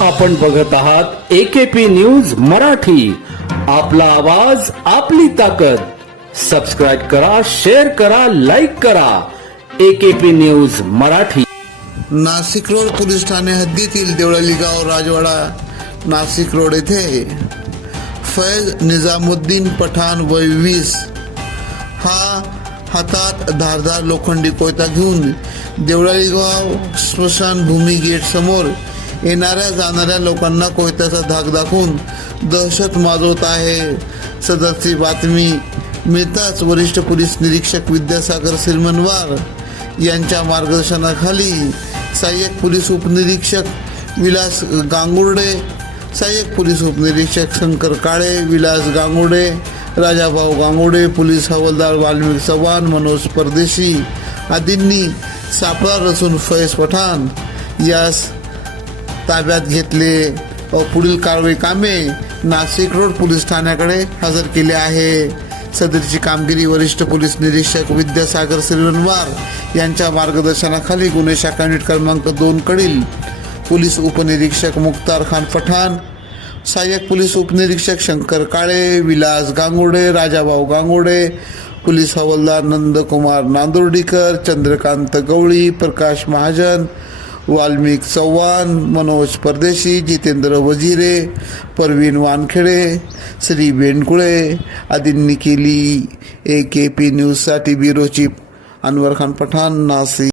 आपण बघत आहात एकेपी न्यूज मराठी. आपला आवाज आपली ताकद. सबस्क्राईब करा शेअर करा लाईक करा. AKP news Marathi. Nashik road police Thane हद्दीतील देवळाली गाव राजवाडा नाशिक रोड येथे फैज निजामुद्दीन पठाण वय वीस. हा हातात धारदार लोखंडी कोयता घेऊन देवळाली गाव स्मशानभूमी गेट समोर येणाऱ्या जाणाऱ्या लोकांना कोयत्याचा धाक दाखवून दहशत माजवत आहे. सदरची बातमी मिळताच वरिष्ठ पोलीस निरीक्षक विद्यासागर सिरमनवार यांच्या मार्गदर्शनाखाली सहाय्यक पोलीस उपनिरीक्षक विलास गांगुर्डे सहाय्यक पोलीस उपनिरीक्षक शंकर काळे विलास गांगुडे राजाभाऊ गांगुडे पोलीस हवालदार वाल्मिक चव्हाण मनोज परदेशी आदींनी सापळा रचून फैज पठाण यास ताब्यात घेतले. व पुढील कारवाई कामे नाशिक रोड पोलीस ठाण्याकडे हजर केले आहे. सदरची कामगिरी वरिष्ठ पोलीस निरीक्षक विद्यासागर श्रीवनवार यांच्या मार्गदर्शनाखाली गुन्हे शाखा युनिट क्रमांक दोन कडील. पोलीस उपनिरीक्षक मुख्तार खान पठाण सहाय्यक पोलीस उपनिरीक्षक शंकर काळे विलास गांगुडे राजाभाऊ गांगुडे पोलीस हवालदार नंदकुमार नांदुर्डीकर चंद्रकांत गवळी प्रकाश महाजन वाल्मिक चव्हाण मनोज परदेशी जितेंद्र वजिरे परवीन वानखेडे श्री बेंडकुळे आदींनी केली ए के पी न्यूजसाठी ब्युरो चीफ. अनवर खान पठाण नाशिक